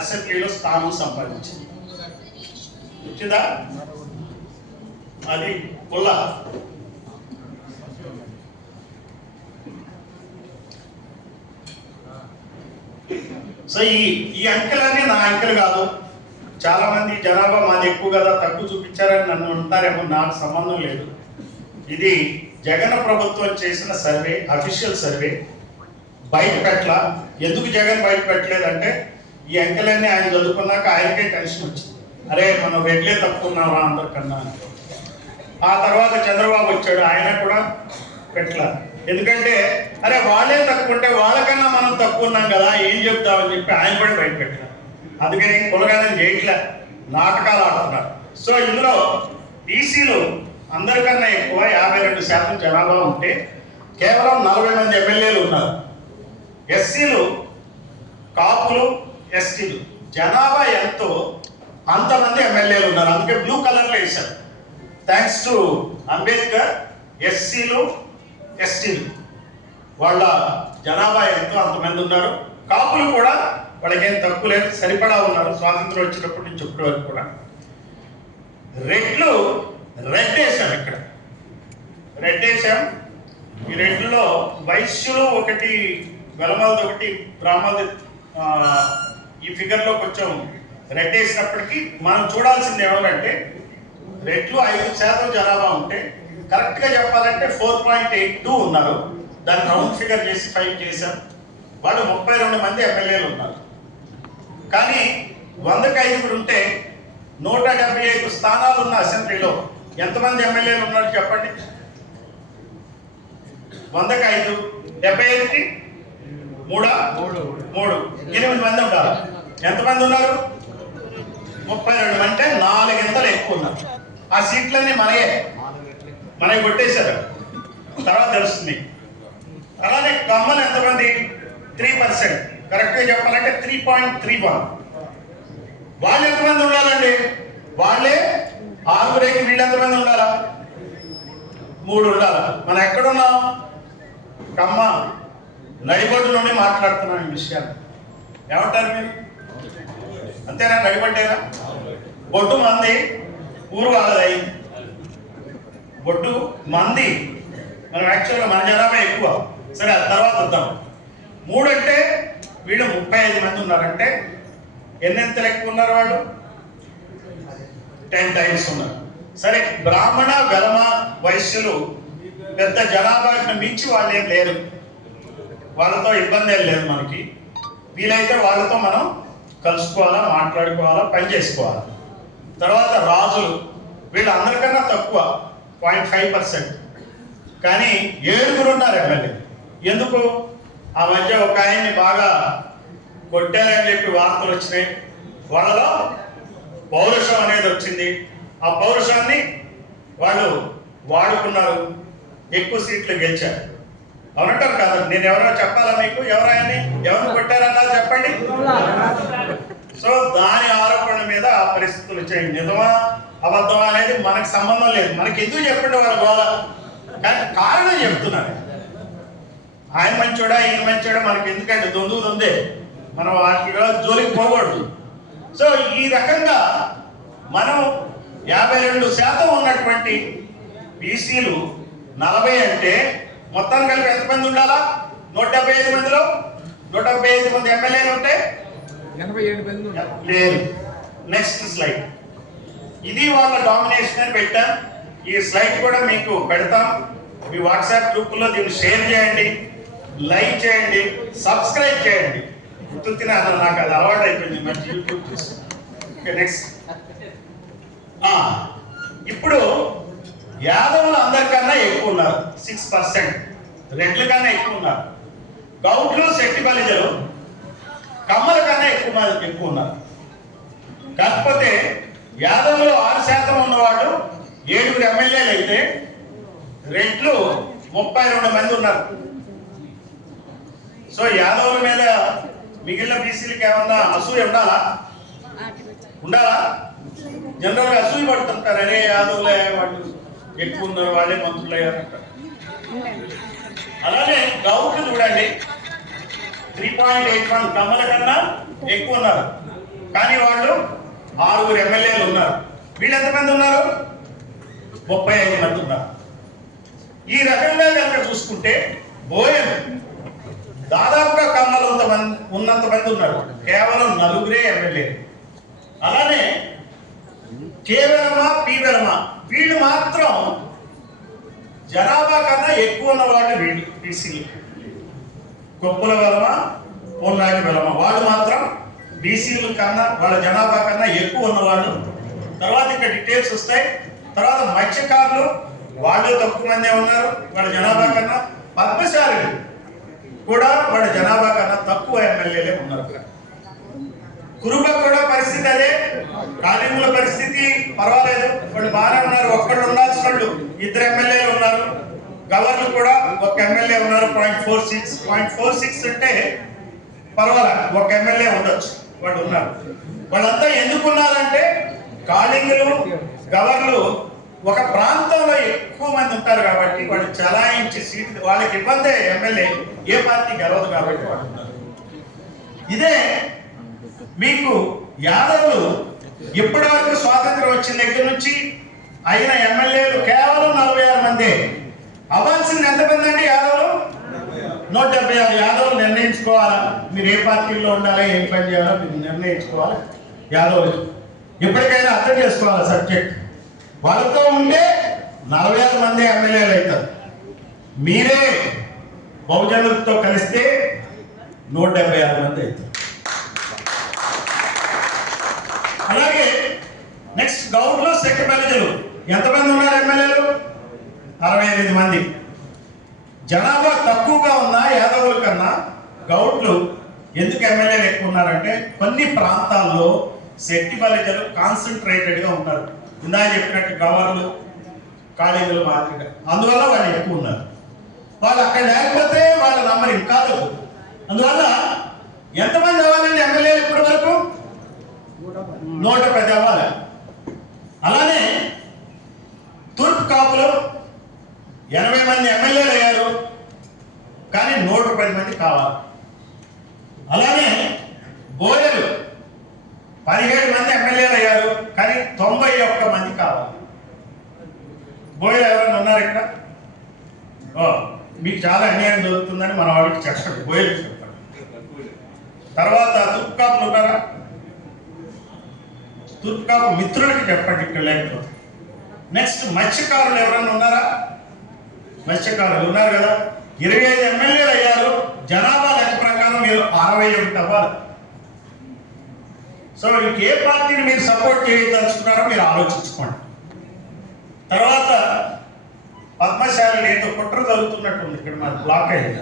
అసెంబ్లీలో స్థానం సంపాదించింది. వచ్చిందా? అది కుల్ల. సో ఈ అంకెలన్నీ నా అంకెలు కాదు. చాలా మంది జనాభా మాది ఎక్కువ కదా, తక్కువ చూపించారని నన్ను అంటారేమో. నాకు సంబంధం లేదు. ఇది జగన్ ప్రభుత్వం చేసిన సర్వే, అఫీషియల్ సర్వే. బయట పెట్టలా. ఎందుకు జగన్ బయట పెట్టలేదంటే ఈ అంకెలన్నీ ఆయన చదువుకున్నాక ఆయనకే టెన్షన్ వచ్చింది. అరే మనం రెడ్లే తక్కున్నావా అందరికన్నా. ఆ తర్వాత చంద్రబాబు వచ్చాడు, ఆయన కూడా పెట్టలా. ఎందుకంటే అరే వాళ్ళే తక్కువ ఉంటే వాళ్ళకన్నా మనం తక్కువ ఉన్నాం కదా, ఏం చెప్తామని చెప్పి ఆయన కూడా బయట పెట్టారు. అందుకని కులగానం చేయట్లే, నాటకాలు ఆడుతున్నారు. సో ఇందులో బీసీలు అందరికన్నా ఎక్కువ 52% జనాభా ఉంటే కేవలం 40 మంది ఎమ్మెల్యేలు ఉన్నారు. ఎస్సీలు, కాపులు, ఎస్టీలు జనాభా ఎంతో అంతమంది ఎమ్మెల్యేలు ఉన్నారు. అందుకే బ్లూ కలర్లో వేశారు. Thanks to Ambedkar. ఎస్సీలు, ఎస్టీలు వాళ్ళ జనాభా ఎంతో అంతమంది ఉన్నారు. కాపులు కూడా వాళ్ళకేం తక్కువ లేదు, సరిపడా ఉన్నారు స్వాతంత్రం వచ్చినప్పటి నుంచి ఇప్పటి వరకు కూడా. రెడ్లు రెడ్ వేసాం, ఇక్కడ రెడ్ వేసాం. ఈ రెడ్లలో వైశ్యులు ఒకటి, వెలమలది ఒకటి, బ్రాహ్మణది ఈ ఫిగర్లో కొంచెం రెడ్ వేసినప్పటికీ మనం చూడాల్సింది ఏమంటే రెడ్లు 5% జనాభా ఉంటే కరెక్ట్గా చెప్పాలంటే 4.82 ఉన్నారు. దాన్ని రౌండ్ ఫిగర్ చేసి 5 చేశాం. వాళ్ళు 32 మంది ఎమ్మెల్యేలు ఉన్నారు. కానీ 100కి 5 ఉంటే 175 స్థానాలు ఉన్న అసెంబ్లీలో ఎంతమంది ఎమ్మెల్యేలు ఉన్నారు చెప్పండి? 100కి 5, 75కి 3 8 మంది ఉంటారు. ఎంతమంది ఉన్నారు? 32. అంటే 4 ఇంతలు ఎక్కువ ఉన్నారు. ఆ సీట్లన్నీ మనకి కొట్టేశారు, తర్వాత తెలుస్తుంది. అలానే కమ్మలు ఎంతమంది? 3%. కరెక్ట్గా చెప్పాలంటే 3.31. వాళ్ళు ఎంతమంది ఉండాలండి? వాళ్ళే 6 వీళ్ళు ఎంతమంది ఉండాలా? 3 ఉండాలా. మనం ఎక్కడున్నాం? కమ్మ నడిబొడ్డు నుండి మాట్లాడుతున్నాం ఈ విషయాన్ని. ఏమంటారు మీరు? అంతేనా? నడిబొడ్డేనా? బొడ్డు మంది, ఊరు వాళ్ళది అయింది. బొడ్డు మంది, మనం యాక్చువల్గా మన జనాభా ఎక్కువ. సరే, ఆ తర్వాత వద్దాం. 3 అంటే వీళ్ళు 35 మంది ఉన్నారంటే ఎన్నెంతలు ఎక్కువ ఉన్నారు? వాళ్ళు 10 టైమ్స్ ఉన్నారు. సరే, బ్రాహ్మణ, వెలమ, వైశ్యులు పెద్ద జనాభాను మించి వాళ్ళు ఏం లేరు. వాళ్ళతో ఇబ్బంది ఏం లేదు మనకి. వీలైతే వాళ్ళతో మనం కలుసుకోవాలా, మాట్లాడుకోవాలా, పని చేసుకోవాలా. తర్వాత రాజులు, వీళ్ళు అందరికన్నా తక్కువ 0.5%. కానీ 7 ఉన్నారు ఎమ్మెల్యే. ఎందుకు? ఆ మధ్య ఒక ఆయన్ని బాగా కొట్టారని చెప్పి వార్తలు వచ్చినాయి. వాళ్ళలో పౌరుషం అనేది వచ్చింది. ఆ పౌరుషాన్ని వాళ్ళు వాడుకున్నారు, ఎక్కువ సీట్లు గెలిచారు. అవునంటారు కాదు? నేను ఎవరో చెప్పాలా మీకు? ఎవరైనా ఎవరిని కొట్టారన్నా చెప్పండి. సో దాని ఆరోపణ మీద ఆ పరిస్థితులు వచ్చాయి. నిజమా అబద్ధమా అనేది మనకు సంబంధం లేదు. మనకి ఎందుకు చెప్పండి వాళ్ళ గోళ, కానీ కారణం చెప్తున్నారు. ఆయన మంచోడా, ఈయన మంచోడా మనకి ఎందుకంటే దొందే, మనం వాటిలో జోలికి పోకూడదు. సో ఈ రకంగా మనం 52% ఉన్నటువంటి బీసీలు 40 అంటే మొత్తం కలిపి ఎంతమంది ఉండాలా? 175 మందిలో 175 మంది ఎమ్మెల్యేలు ఉంటే 87 మంది లేదు. Next slide. ఇది వాళ్ళ డామినేషన్ అని పెట్టాం. ఈ స్లైడ్ కూడా మీకు పెడతాం. మీ వాట్సాప్ గ్రూపుల్లో దీన్ని షేర్ చేయండి, లైక్ చేయండి, సబ్స్క్రైబ్ చేయండి. గుర్తున్నా నాకు అది అలవాటు అయిపోయింది మంచి యూట్యూబ్ చూసి. నెక్స్ట్. ఇప్పుడు యాదవులు అందరికన్నా ఎక్కువ ఉన్నారు, 6%. రెడ్ల కన్నా ఎక్కువ ఉన్నారు. గౌడ్లు, శెట్టి బలిజలు, కమ్మల కన్నా ఎక్కువ ఉన్నారు. కాకపోతే యాదవులు 6% ఉన్నవాళ్ళు 7 ఎమ్మెల్యేలు అయితే రెడ్లు 32 మంది ఉన్నారు. సో యాదవుల మీద మిగిలిన బీసీలకి ఏమన్నా అసూయ ఉండాలా? జనరల్గా అసూయ పడుతుంటారు. అరే యాదవులే వాళ్ళు ఎక్కువ ఉన్నారు, వాళ్ళే మంత్రులు అయ్యారంటారు. అలానే గౌడ్లు చూడండి, 3.81 కమ్మల కన్నా ఎక్కువ ఉన్నారు. కానీ వాళ్ళు 6 ఎమ్మెల్యేలు ఉన్నారు. వీళ్ళు ఎంతమంది ఉన్నారు? 35 మంది ఉన్నారు. ఈ రకంగా కనుక చూసుకుంటే బోయలు దాదాపుగా కమ్మలంత మంది ఉన్నంత మంది ఉన్నారు, కేవలం 4 ఎమ్మెల్యే. అలానే కేవలమా పీవెలమా వీళ్ళు మాత్రం జనాభా కన్నా ఎక్కువ ఉన్న వాళ్ళు వీళ్ళు బీసీలు. కొప్పుల వెలమ, పొల్లాటి వెలమ వాళ్ళు మాత్రం బీసీల కన్నా వాళ్ళ జనాభా కన్నా ఎక్కువ ఉన్నవాళ్ళు. తర్వాత ఇక్కడ డీటెయిల్స్ వస్తాయి. తర్వాత మత్స్యకారులు వాళ్ళు తక్కువ మందే ఉన్నారు వాళ్ళ జనాభా కన్నా. పద్మశాలులు కూడా వాళ్ళ జనాభా కన్నా తక్కువ ఎమ్మెల్యేలే ఉన్నారు. కురుబ కూడా పరిస్థితి అదే. కాళింగుల పరిస్థితి పర్వాలేదు, వాళ్ళు బాగానే ఉన్నారు. ఒక్కళ్ళు ఉండాల్సిన వాళ్ళు 2 ఎమ్మెల్యేలు ఉన్నారు. గవర్నర్ కూడా 1 ఎమ్మెల్యే ఉన్నారు. 0.46 అంటే పర్వాలేదు, 1 ఎమ్మెల్యే ఉండొచ్చు, వాళ్ళు ఉన్నారు. వాళ్ళంతా ఎందుకు ఉన్నారంటే కాళింగులు గవర్నర్లు ఒక ప్రాంతంలో ఎక్కువ మంది ఉంటారు కాబట్టి వాళ్ళు చలాయించి సీట్లు వాళ్ళకి ఇబ్బందే. ఎమ్మెల్యే ఏ పార్టీ గెలవదు కాబట్టి వాళ్ళు ఉన్నారు. ఇదే మీకు యాదవులు ఇప్పటి వరకు స్వాతంత్రం వచ్చిన దగ్గర నుంచి అయిన ఎమ్మెల్యేలు కేవలం 46 మందే. అవ్వాల్సింది ఎంతమంది అండి యాదవులు? 176 యాదవులు నిర్ణయించుకోవాలా మీరు ఏ పార్టీలో ఉండాలి, ఏం పని చేయాలో మీరు నిర్ణయించుకోవాలి. యాదవులు ఇప్పటికైనా అర్థం చేసుకోవాలి సబ్జెక్ట్. వాళ్ళతో ఉంటే 46 మంది ఎమ్మెల్యేలు అవుతారు. మీరే బహుజనులతో కలిస్తే 176 మంది అవుతారు. అలాగే నెక్స్ట్ గౌడ్లో సెక్రటరీలు ఎంతమంది ఉన్నారు ఎమ్మెల్యేలు? 68 మంది. జనాభా తక్కువగా ఉన్న యాదవుల కన్నా గౌడ్లు ఎందుకు ఎమ్మెల్యేలు ఎక్కువ ఉన్నారంటే కొన్ని ప్రాంతాల్లో శెట్టి బలిజలు కాన్సన్ట్రేటెడ్గా ఉన్నారు. ఇందాక చెప్పినట్టు గవర్నర్లు కాళింగులు మాదిరిగా, అందువల్ల వాళ్ళు ఎక్కువ ఉన్నారు. వాళ్ళు అక్కడ లేకపోతే వాళ్ళ నంబర్ ఇంకా తగ్గు. అందువల్ల ఎంతమంది అవ్వాలండి ఎమ్మెల్యేలు ఇప్పటి వరకు? 110 అవ్వాలి. అలానే తూర్పు కాపులు 80 మంది ఎమ్మెల్యేలు అయ్యారు, కానీ 110 మంది కావాలి. అలానే బోయలు 17 మంది ఎమ్మెల్యేలు అయ్యారు, కానీ 91 మంది కావాలి. బోయలు ఎవరైనా ఉన్నారు ఇక్కడ? మీకు చాలా అన్యాయం జరుగుతుందని మన వాళ్ళకి చెప్పండి, బోయలు చెప్పండి. తర్వాత తూర్పు కాపులు ఉన్నారా? తూర్పు కాపు మిత్రులకి చెప్పండి ఇక్కడ లేకపోతే. నెక్స్ట్ మత్స్యకారులు ఎవరైనా ఉన్నారా? మత్స్యకారులు ఉన్నారు కదా. 25 ఎమ్మెల్యేలు అయ్యారు. జనాభా లెక్క ప్రకారం మీరు 61 అవ్వాలి. సో మీకు ఏ పార్టీని మీరు సపోర్ట్ చేయదలుచుకున్నారో మీరు ఆలోచించుకోండి. తర్వాత పద్మశాలి ఏదో కుట్ర జరుగుతున్నట్టుంది ఇక్కడ మన బ్లాక్ అయింది.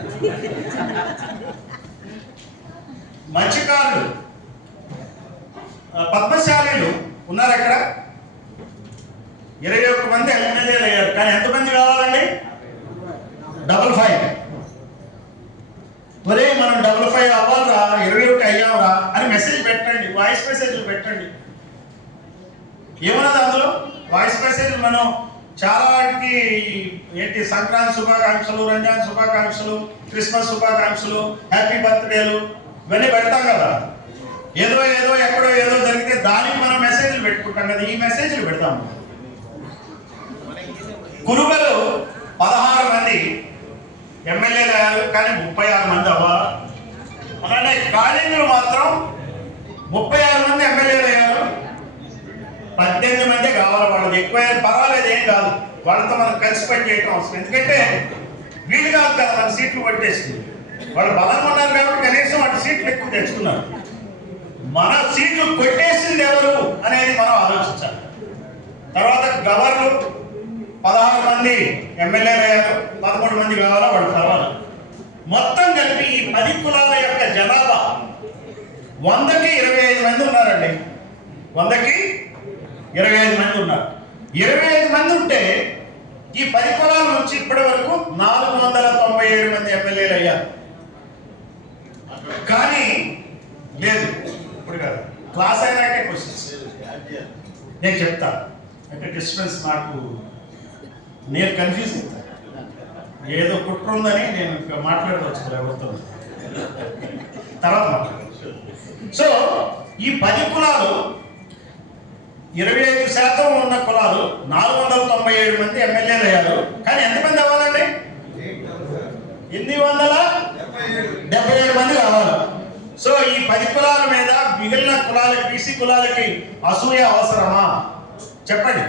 మత్స్యకారులు పద్మశాలీలు ఉన్నారు అక్కడ. 21 మంది ఎమ్మెల్యేలు అయ్యారు, కానీ ఎంతమంది కావాలండి? 55. ఒరే మనం 55 అవ్వాలరా, 21 అయ్యావురా అని మెసేజ్ పెట్టండి, వాయిస్ మెసేజ్లు పెట్టండి. ఏమన్నది అందులో వాయిస్ మెసేజ్? మనం చాలా వాటికి ఏంటి సంక్రాంతి శుభాకాంక్షలు, రంజాన్ శుభాకాంక్షలు, క్రిస్మస్ శుభాకాంక్షలు, హ్యాపీ బర్త్డేలు ఇవన్నీ పెడతాం కదా. ఏదో ఎక్కడో ఏదో జరిగితే దానికి మనం మెసేజ్లు పెట్టుకుంటాం కదా, ఈ మెసేజ్లు పెడతాము. కురుబలు 16 మంది ఎమ్మెల్యేలు అయ్యారు, కానీ 36 మంది అవ్వాలి. అలానే కాళింగులు మాత్రం 36 మంది ఎమ్మెల్యేలు అయ్యారు, 18 మంది కావాలి. వాళ్ళది ఎక్కువ పర్వాలేదు, ఏం కాదు. వాళ్ళతో మనం కలిసి పనిచేయటం అవసరం. ఎందుకంటే వీళ్ళు కాదు కదా మన సీట్లు పట్టేసింది. వాళ్ళు బలంగా ఉన్నారు కాబట్టి కనీసం వాటి సీట్లు ఎక్కువ తెచ్చుకున్నారు. మన సీట్లు కొట్టేసింది ఎవరు అనేది మనం ఆలోచించాలి. తర్వాత గవర్నర్ 16 మంది ఎమ్మెల్యేలు అయ్యారు, 13 మంది కావాలా, వాళ్ళు పర్వాలి. మొత్తం కలిపి ఈ 10 కులాల యొక్క జనాభా 100కి 25 మంది ఉన్నారండి. 100కి 25 మంది ఉన్నారు. 25 మంది ఉంటే ఈ 10 కులాల నుంచి ఇప్పటి వరకు 497 మంది ఎమ్మెల్యేలు అయ్యారు. కానీ లేదు, ఇప్పుడు కాదు, క్లాస్ అయినాకే క్వశ్చన్స్ నేను చెప్తా. అంటే డిస్టర్బెన్స్ నాకు, నేను కన్ఫ్యూజ్ అవుతాను. ఏదో కుట్ర ఉందని నేను మాట్లాడవచ్చు ఎవరితో, తర్వాత మాట్లాడచ్చు. సో ఈ 10 కులాలు 25% ఉన్న కులాలు 497 మంది ఎమ్మెల్యేలు అయ్యారు. కానీ ఎంతమంది అవ్వాలండి? 877 మంది కావాలి. సో ఈ 10 కులాల మీద మిగిలిన కులాలకి, బీసీ కులాలకి అసూయ అవసరమా? చెప్పండి.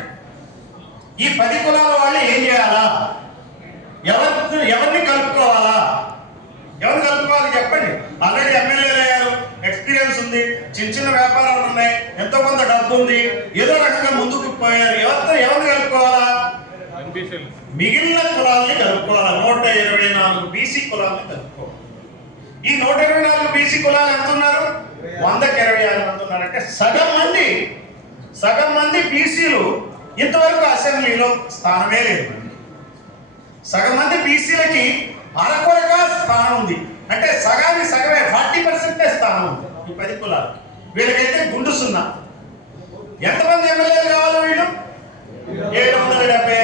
ఈ 10 కులాల వాళ్ళు ఏం చేయాలా? ఎవరిని కలుపుకోవాలా? ఎవరు కలుపుకోవాలి చెప్పండి. ఆల్రెడీ ఎమ్మెల్యేలు అయ్యారు, ఎక్స్పీరియన్స్ ఉంది, చిన్న చిన్న వ్యాపారాలు ఉన్నాయి, ఎంతో కొంత డబ్బు ఉంది, ఏదో రకంగా ముందుకు పోయారు. ఎవరిని కలుపుకోవాలా? మిగిలిన కులాలని కలుపుకోవాలి. 124 బీసీ కులాలని కలుపుకోవాలి. ఈ 124 బీసీ కులాలు ఎంత ఉన్నారు? 126 మంది ఉన్నారు. అంటే సగం మంది బీసీలు ఇంతవరకు అసెంబ్లీలో స్థానమే లేదు. సగం మంది బీసీలకి అరకొరగా స్థానం ఉంది. అంటే సగానికి సగమే, 40% స్థానం ఉంది ఈ 10 కులాలు. వీళ్ళకైతే గుండు సున్నా. ఎంతమంది ఎమ్మెల్యేలు కావాలి వీళ్ళు? 770.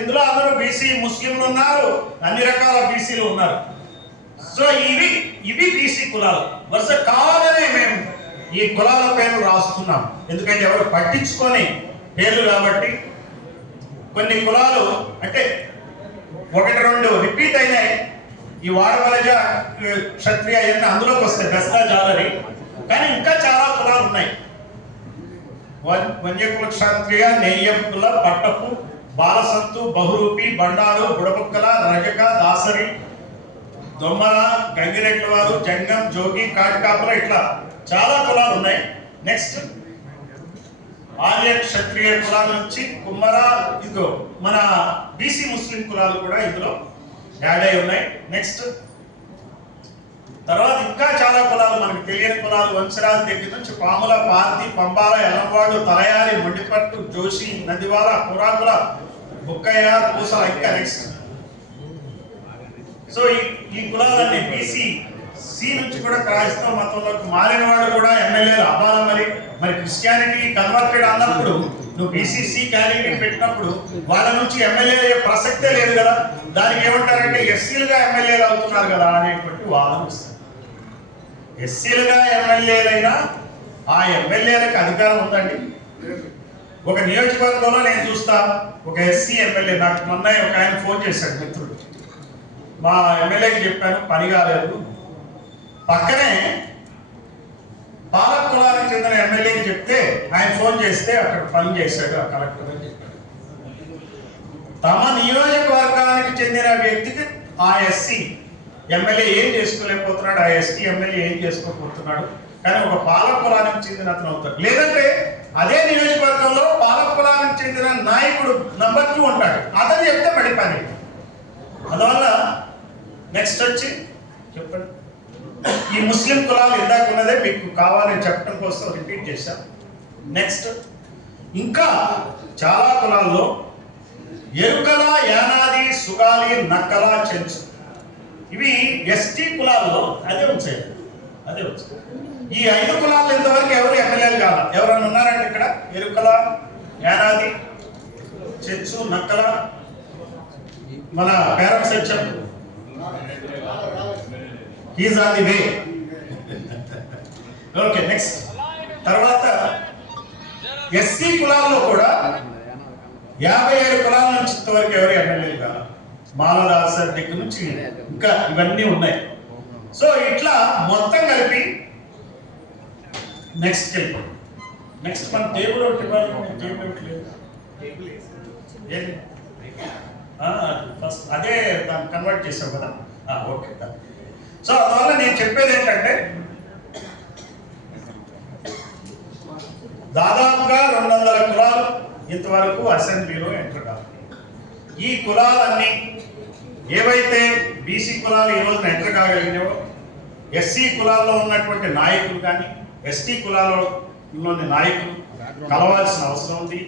ఇందులో అందరూ బీసీ ముస్లింలు ఉన్నారు, అన్ని రకాల బీసీలు ఉన్నారు. సో ఇవి బీసీ కులాలు. వరుస కావాలనే మేము ఈ కులాల పేర్లు రాస్తున్నాం. ఎందుకంటే ఎవరు పట్టించుకొని పేర్లు కాబట్టి. కొన్ని కులాలు అంటే 1-2 రిపీట్ అయినాయి. ఈ వాడవలజ, క్షత్రియ అన్నీ అందులోకి వస్తాయి, బెస్తా జాలరి. కానీ ఇంకా చాలా కులాలు ఉన్నాయి. వన్యకుల క్షత్రియ, నెయ్యకుల, పట్టపు, బాలసంతు, బహురూపి, బండారు, బుడబుక్కల, రజక, దాసరి, దొమ్మల, గంగిరెడ్ల వారు, జంగం, జోగి, కాటికాపుల, ఇట్లా చాలా కులాలు ఉన్నాయి. నెక్స్ట్ ఆర్య క్షత్రియ కులాల నుంచి కుమ్మర, ఇదిగో మన బీసీ ముస్లిం కులాలు కూడా ఇందులో యాడ్ అయి ఉన్నాయి. నెక్స్ట్ తర్వాత ఇంకా చాలా కులాలు మనకు తెలియని కులాలు. వంశరాజు దగ్గర నుంచి పాముల, పార్తి, పంబాల, ఎలంవాడు, తలయారి, మొండిపట్టు, జోషి, నందివాల, కురాకుల, బుక్కయ్య, పూసల, ఇంకా నెక్స్ట్. సో ఈ కులాలన్నీ బీసీ సి నుంచి కూడా క్రైస్తవ మతంలోకి మారిన వాళ్ళు కూడా ఎమ్మెల్యేలు అవ్వాలి. మరి క్రిస్టియానిటీ కన్వర్టెడ్ అన్నప్పుడు నువ్వు బీసీసీ క్యాండిడేట్ పెట్టినప్పుడు వాళ్ళ నుంచి ఎమ్మెల్యే అయ్యే ప్రసక్తే లేదు కదా. దానికి ఏమంటారంటే ఎస్సీలుగా ఎమ్మెల్యేలు అవుతున్నారు కదా అనేటువంటి వాదన వస్తుంది. ఎస్సీలుగా ఎమ్మెల్యేలైనా ఆ ఎమ్మెల్యేలకు అధికారం ఉందండి. ఒక నియోజకవర్గంలో నేను చూస్తా, ఒక ఎస్సీ ఎమ్మెల్యే, నాకు మొన్న ఒక ఆయన ఫోన్ చేశాడు మిత్రుడు, మా ఎమ్మెల్యేకి చెప్పాను పని కాలేదు. పక్కనే పాలక కులానికి చెందిన ఎమ్మెల్యేకి చెప్తే ఆయన ఫోన్ చేస్తే అక్కడ పని చేశాడు ఆ కలెక్టర్ అని చెప్పాడు. తమ నియోజకవర్గానికి చెందిన వ్యక్తికి ఆ ఎస్సీ ఎమ్మెల్యే ఏం చేసుకోలేకపోతున్నాడు, ఆ ఎస్టీ ఎమ్మెల్యే ఏం చేసుకోకపోతున్నాడు. కానీ ఒక పాలక కులానికి చెందిన అతను అవుతాడు. లేదంటే అదే నియోజకవర్గంలో పాలక కులానికి చెందిన నాయకుడు నంబర్ 2 ఉంటాడు, అతను చెప్తే పడి పని. అందువల్ల నెక్స్ట్ వచ్చి చెప్పండి. ఈ ముస్లిం కులాలు ఇందాక ఉన్నదే మీకు కావాలని చెప్పడం కోసం రిపీట్ చేశాం. నెక్స్ట్ ఇంకా చాలా కులాల్లో ఎరుకల, యానాది, సుగాలి, నక్కల, చెంచు, ఇవి ఎస్టీ కులాల్లో అదే వచ్చాయి. ఈ 5 కులాలు ఇంతవరకు ఎవరు ఎమ్మెల్యేలు కాదు. ఎవరన్నా ఉన్నారండి ఇక్కడ? ఎరుకల, యానాది, చెంచు, నక్కల, మన Peram Satyam, he's on the way. Okay next. తర్వాత ఎస్సీ కులాల్లో కూడా 57 కులాల నుంచి ఇంతవరకు ఎవరు ఎమ్మెల్యేలు కాదు. మాలదాసర్ దగ్గర నుంచి ఇంకా ఇవన్నీ ఉన్నాయి. సో ఇట్లా మొత్తం కలిపి నెక్స్ట్ మన టేబుల్ ఒకటి ఇవ్వాలి. టేబుల్ ఒకటి లేదు, ఫస్ట్ అదే దాన్ని కన్వర్ట్ చేసాం కదా. ఓకే. సో అందువల్ల నేను చెప్పేది ఏంటంటే దాదాపుగా 200 కులాలు ఇంతవరకు అసెంబ్లీలో ఎంటర్ కాదు. ఈ కులాలన్నీ ఏవైతే బీసీ కులాలు ఈ రోజున ఎంటర్ కాగలిగినావో, ఎస్సీ కులాల్లో ఉన్నటువంటి నాయకులు కానీ ఎస్టీ కులాల్లోని నాయకులు కలవాల్సిన అవసరం ఉంది.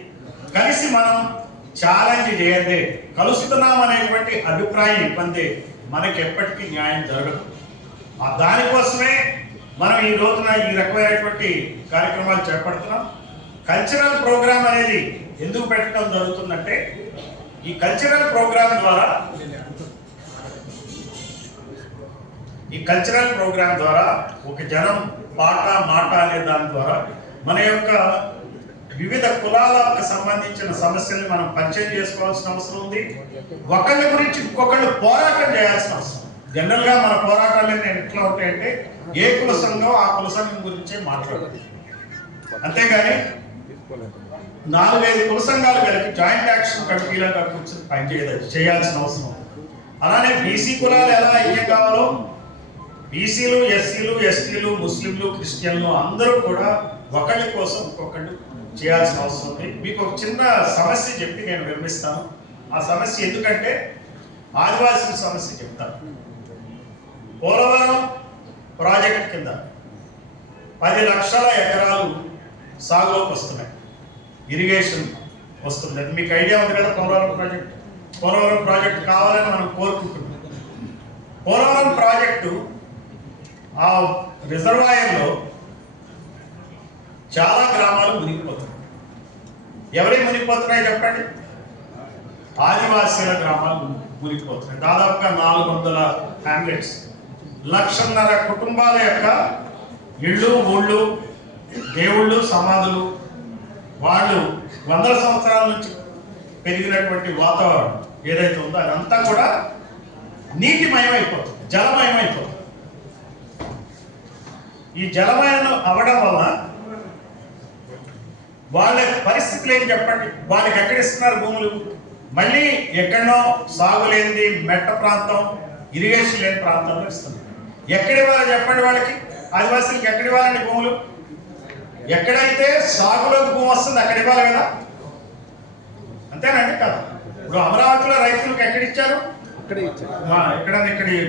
కలిసి మనం ఛాలెంజ్ చేయండి. కలుస్తున్నాం అనేటువంటి అభిప్రాయం ఇబ్బంది మనకి ఎప్పటికీ న్యాయం జరగదు. దానికోసమే మనం ఈ రోజున ఈ రకమైనటువంటి కార్యక్రమాలు చేపడుతున్నాం. కల్చరల్ ప్రోగ్రామ్ అనేది ఎందుకు పెట్టడం జరుగుతుందంటే ఈ కల్చరల్ ప్రోగ్రామ్ ద్వారా ఈ కల్చరల్ ప్రోగ్రామ్ ద్వారా ఒక జనం పాట మాట అనే దాని ద్వారా మన యొక్క వివిధ కులాలకు సంబంధించిన సమస్యల్ని మనం పరిచయం చేసుకోవాల్సిన అవసరం ఉంది. ఒకళ్ళ గురించి ఇంకొకళ్ళు పోరాటం చేయాల్సిన అవసరం. జనరల్ గా మన పోరాటాలు నేను ఎట్లా ఉంటాయంటే ఏ కుల సంఘం ఆ కుల సంఘం గురించే మాట్లాడుతుంది. అంతేగాని 4-5 కుల సంఘాలు కలిపి జాయింట్ యాక్షన్ కమిటీలుగా కూర్చొని చేయాల్సిన అవసరం. అలానే బీసీ కులాలు ఎలా ఐక్యం కావాలో బీసీలు, ఎస్సీలు, ఎస్టీలు, ముస్లింలు, క్రిస్టియన్లు అందరూ కూడా ఒకళ్ళ కోసం ఇంకొకళ్ళు చేయాల్సిన అవసరం ఉంది. మీకు ఒక చిన్న సమస్య చెప్పి నేను వివరిస్తాను. ఆ సమస్య ఎందుకంటే ఆదివాసీల సమస్య చెప్తాను. పోలవరం ప్రాజెక్ట్ కింద 10 లక్షల ఎకరాలు సాగులోకి వస్తున్నాయి, ఇరిగేషన్ వస్తుంది. అది మీకు ఐడియా ఉంది కదా. పోలవరం ప్రాజెక్ట్ కావాలని మనం కోరుకుంటున్నాం. పోలవరం ప్రాజెక్టు ఆ రిజర్వాయర్లో చాలా గ్రామాలు మునిగిపోతున్నాయి. ఎవరి మునిగిపోతున్నాయి చెప్పండి? ఆదివాసీల గ్రామాలు మునిగిపోతున్నాయి. దాదాపుగా 400 ఫ్యామిలీస్, 1,50,000 కుటుంబాల యొక్క ఇళ్ళు, ఊళ్ళు, దేవుళ్ళు, సమాధులు, వాళ్ళు వందల సంవత్సరాల నుంచి పెరిగినటువంటి వాతావరణం ఏదైతే ఉందో అదంతా కూడా నీటిమయమైపోతుంది, జలమయమైపోతుంది. ఈ జలమయం అవ్వడం వల్ల వాళ్ళ పరిస్థితులు ఏం చెప్పండి? వాళ్ళకి ఎక్కడ ఇస్తున్నారు భూములు? మళ్ళీ ఎక్కడనో సాగు లేనిది మెట్ట ప్రాంతం, ఇరిగేషన్ లేని ప్రాంతంలో ఇస్తున్నారు. ఎక్కడ ఇవ్వాలి చెప్పండి? వాళ్ళకి ఆదివాసీలకు ఎక్కడ ఇవ్వాలండి భూములు? ఎక్కడైతే సాగులోకి భూమి వస్తుంది అక్కడ ఇవ్వాలి కదా. అంతేనండి కదా. ఇప్పుడు అమరావతిలో రైతులకు ఎక్కడ ఇచ్చారు? ఇక్కడ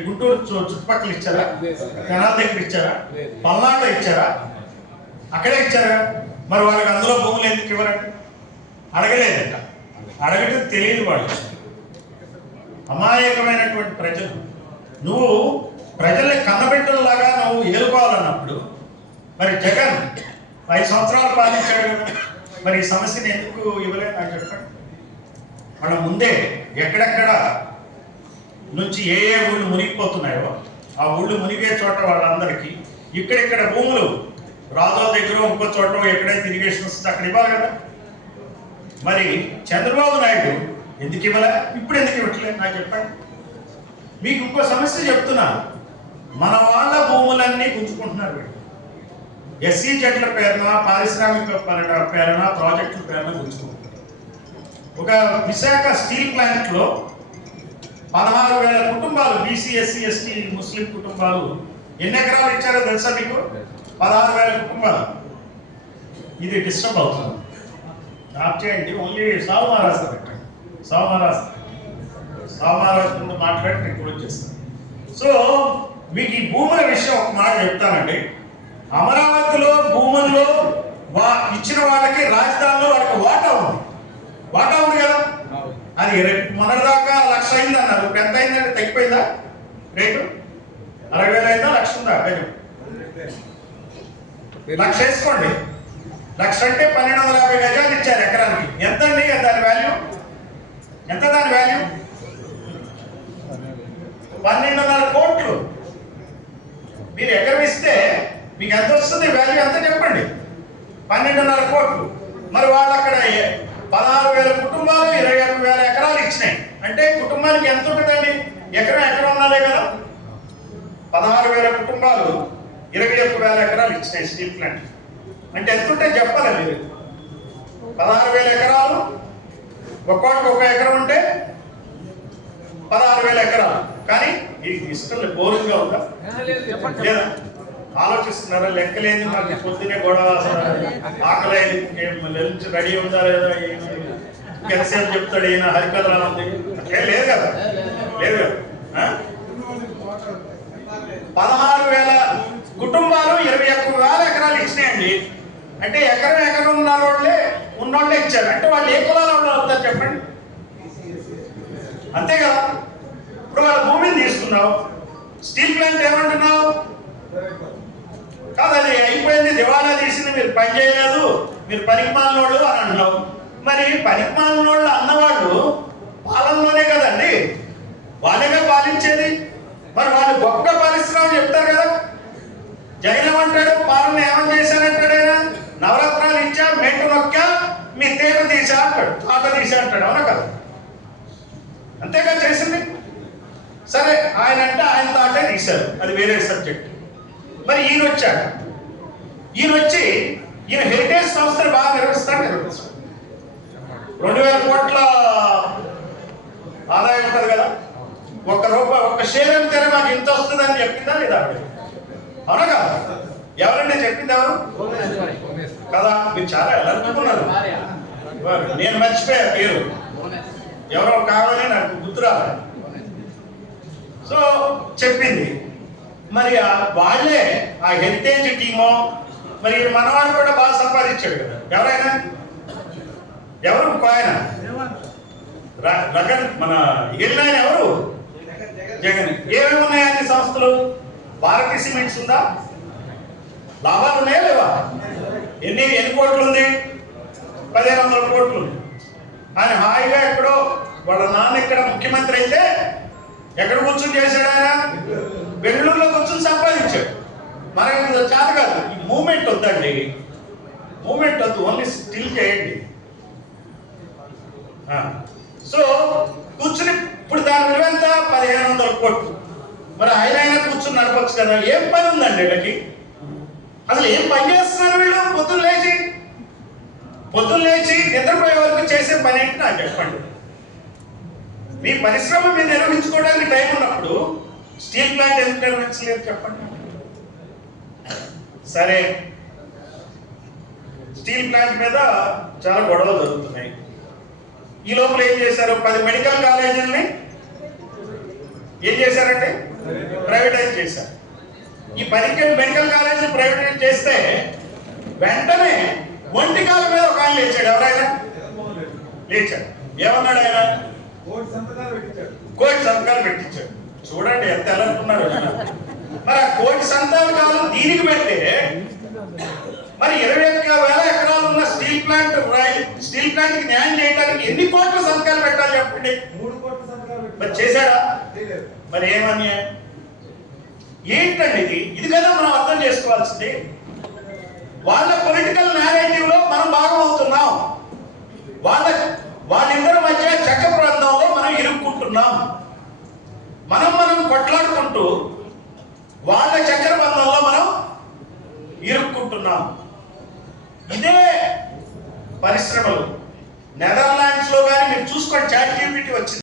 గుంటూరు చుట్టుపక్కల ఇచ్చారా? కెనాల్ దగ్గర ఇచ్చారా? పల్నాడులో ఇచ్చారా? అక్కడే ఇచ్చారా? మరి వాళ్ళకి అందులో భూములు ఎందుకు ఇవ్వరండి? అడగలేదంట. అడగటం తెలియదు వాళ్ళు. అమాయకమైనటువంటి ప్రజలు. నువ్వు ప్రజల్ని కన్నబిడ్డలలాగా నువ్వు ఏలుకోవాలన్నప్పుడు మరి జగన్ 5 సంవత్సరాలు పాలించాడు కదా. మరి ఈ సమస్యను ఎందుకు ఇవ్వలేదు నాకు చెప్పండి. మనం ముందే ఎక్కడెక్కడ నుంచి ఏ ఊళ్ళు మునిగిపోతున్నాయో ఆ ఊళ్ళు మునిగే చోట వాళ్ళందరికీ ఇక్కడిక్కడ భూములు రాజుల దగ్గర ఇంకో చోట ఎక్కడైతే ఇరిగేషన్ వస్తుందో అక్కడ ఇవ్వాలి కదా. మరి చంద్రబాబు నాయుడు ఎందుకు ఇవ్వలే? ఇప్పుడు ఎందుకు ఇవ్వట్లేదు నాకు చెప్పండి. మీకు ఇంకో సమస్య చెప్తున్నా. మన వాళ్ళ భూములన్నీ గుంజుకుంటున్నారు. ఎస్సీ జట్ల పేరున, పారిశ్రామిక పేరున, ప్రాజెక్టుల పేరున గుంజుకుంటున్నారు. ఒక విశాఖ స్టీల్ ప్లాంట్ లో 16,000 కుటుంబాలు, బీసీ, ఎస్సీ, ఎస్టీ, ముస్లిం కుటుంబాలు ఎన్ని ఎకరాలు ఇచ్చారో తెలుసా మీకు? 16,000 కుటుంబాలు. ఇది డిస్టర్బ్ అవుతుంది. ఆప్ చేయండి. ఓన్లీ సావు మహారాజ్ పెట్టండి. సావు మహారాజ్ ముందు మాట్లాడి నేను కూడా చేస్తాను. సో మీకు ఈ భూముల విషయం ఒక మాట చెప్తానండి. అమరావతిలో భూముల్లో ఇచ్చిన వాళ్ళకి రాజధానిలో వాళ్ళకి వాటా ఉంది కదా. అది మొన్నటిదాకా 1,00,000 అయింది అన్నారు. ఇప్పుడు ఎంత అయిందంటే తగ్గిపోయిందా రేటు? 60,000 అయిందా? 1,00,000 ఉందా? 1,00,000 వేసుకోండి. 1,00,000 అంటే 1,250 గజాలు ఇచ్చారు ఎకరానికి. ఎంత అండి దాని వాల్యూ? ఎంత దాని వాల్యూ? 12,500 కోట్లు. మీరు ఎకరం ఇస్తే మీకు ఎంత వస్తుంది వాల్యూ? ఎంత చెప్పండి? 12,500 కోట్లు. మరి వాళ్ళు అక్కడ 16,000 కుటుంబాలు 21,000 ఎకరాలు ఇచ్చినాయి. అంటే కుటుంబానికి ఎంత ఉంటుందండి? ఎకరం ఉన్నదే కదా. 16,000 కుటుంబాలు 21,000 ఎకరాలు ఇచ్చినాయి స్టీల్ ప్లాంట్. అంటే ఎంత ఉంటే చెప్పాలి మీరు. 16,000 ఎకరాలు, ఒక్కొక్కటి 1 ఎకరం ఉంటే 16,000 ఎకరాలు. కానీ ఈ ఇష్టం బోరింగ్గా ఉందా? లేదా? ఆలోచిస్తున్నారా? లెక్కలేదు. మాకు పొద్దునే గొడవ, ఆకలి లంచ్ రెడీ ఉందా లేదా, ఎంతసేపు చెప్తాడు ఈయన, హరికథ ఉంది. లేదు కదా. 16,000 కుటుంబాలు 21,000 ఎకరాలు ఇచ్చినాయండి. అంటే ఎకరం ఉన్నోళ్ళే ఇచ్చారు. అంటే వాళ్ళు ఏ కులాలు అవుతారు చెప్పండి? అంతే కదా. ఇప్పుడు వాళ్ళ భూమిని తీసుకున్నావు, స్టీల్ ప్లాంట్ ఏమంటున్నావు? కాదు, అది అయిపోయింది, దివాలా తీసింది, మీరు పని చేయలేదు, మీరు పనికిమాలినోళ్ళు అని అంటున్నావు. మరి పనికిమాలినోళ్ళు అన్నవాళ్ళు పాలనలోనే కదండి, వాళ్ళేగా పాలించేది. మరి వాళ్ళు గొప్ప పరిశ్రమ చెప్తారు కదా. జగన్ ఏమంటాడు, పాలన ఏమని చేశానంటాడు ఆయన, నవరత్నాలు ఇచ్చా, మెట్టు నొక్కా, మీ తేట తీసా అంటాడు, తాట తీసా అంటాడు. అవునా కదా? అంతేగా చేసింది. సరే, ఆయన అంటే ఆయన తాటే తీశారు, అది వేరే సబ్జెక్ట్. మరి ఈయన వచ్చాడు, ఈయన వచ్చి ఈయన హెరిటేజ్ సంస్థను బాగా నిర్వహిస్తాడు. 2000 కోట్ల ఆదాయం ఉంటుంది కదా, ₹1 ఒక్క షేర్ అమ్మితేనే మాకు ఇంత వస్తుందని చెప్పిందా లేదా ఆవిడ? అవునా కదా? ఎవరంటే చెప్పింది ఎవరు కదా? మీరు చాలా ఎలా అనుకున్నారు, నేను మర్చిపోయా పేరు, ఎవరో కావాలని నాకు గుర్తురాలి. సో చెప్పింది. మరి వాళ్ళే ఆ హెరిటేజ్ టీమో, మరి మనవాడు కూడా బాగా సంపాదించాడు కదా. ఎవరైనా ఎవరు ఆయన రగన్ మన వెళ్ళిన ఎవరు, జగన్. ఏమేమి ఉన్నాయి అన్ని సంస్థలు? భారతీయ సిమెంట్స్ ఉందా? లాభాలు ఉన్నాయా లేవా? ఎన్ని కోట్లు ఉంది? 1500 కోట్లు ఉంది. ఆయన హాయిగా ఎక్కడో వాళ్ళ నాన్న ఇక్కడ ముఖ్యమంత్రి అయితే ఎక్కడ కూర్చొని చేశాడు ఆయన? బెంగళూరులో కూర్చొని సంపాదించాడు. మనకి చేత కాదు, ఈ మూమెంట్ వద్దండి, మూమెంట్ వద్దు, ఓన్లీ స్టిల్ చేయండి. సో కూర్చుని ఇప్పుడు దాని విలువ ఎంత? 1500 కోట్లు. మరి ఆయన కూర్చుని నడపచ్చు కదా. ఏం పని ఉందండి వీళ్ళకి? అసలు ఏం పని చేస్తున్నారు వీళ్ళు? పొద్దున్న లేచి నిద్రపోయే వరకు చేసే పని ఏంటి నాకు చెప్పండి. మీ పరిశ్రమ మీరు నిర్వహించుకోవడానికి టైం ఉన్నప్పుడు స్టీల్ ప్లాంట్ ఎందుకు నిర్వహించలేదు చెప్పండి. సరే, స్టీల్ ప్లాంట్ మీద చాలా గొడవలు జరుగుతున్నాయి. ఈ లోపల ఏం చేశారు? 10 మెడికల్ కాలేజీలని ఏం చేశారంటే ప్రైవేటైజ్ చేశారు. ఈ 10 మెడికల్ కాలేజీలు ప్రైవేటైజ్ చేస్తే వెంటనే ఒంటికాల మీద ఒక ఆయన లేచాడు. ఎవరైనా లేచాడు. ఏమన్నాడు ఆయన? కోటి సంతకాలు పెట్టించాడు. చూడండి ఎంత ఎలా అనుకున్నాడు. మరి ఆ కోటి సంతకాలు దీనికి పెడితే మరి 21,000 ఎకరాలు ఉన్న స్టీల్ ప్లాంట్ కి న్యాయం చేయడానికి ఎన్ని కోట్ల సంతకాలు పెట్టాలి చెప్పండి? 3 కోట్ల సంతకాలు మరి చేశాడా? మరి ఏమని ఏంటండి ఇది కదా మనం అర్థం చేసుకోవాల్సింది. వాళ్ళ పొలిటికల్ నేరేటివ్ లో మనం భాగమవుతున్నాం. వాళ్ళిద్దరి మధ్య చక్రప్రాంతంలో మనం ఇరుక్కుంటున్నాం. మనం కొట్లాడుకుంటూ వాళ్ళ చక్రబంధంలో మనం ఇరుక్కుంటున్నాం. ఇదే పరిశ్రమలు నెదర్లాండ్స్ లో కానీ మీరు చూసుకోండి, ChatGPT వచ్చింది.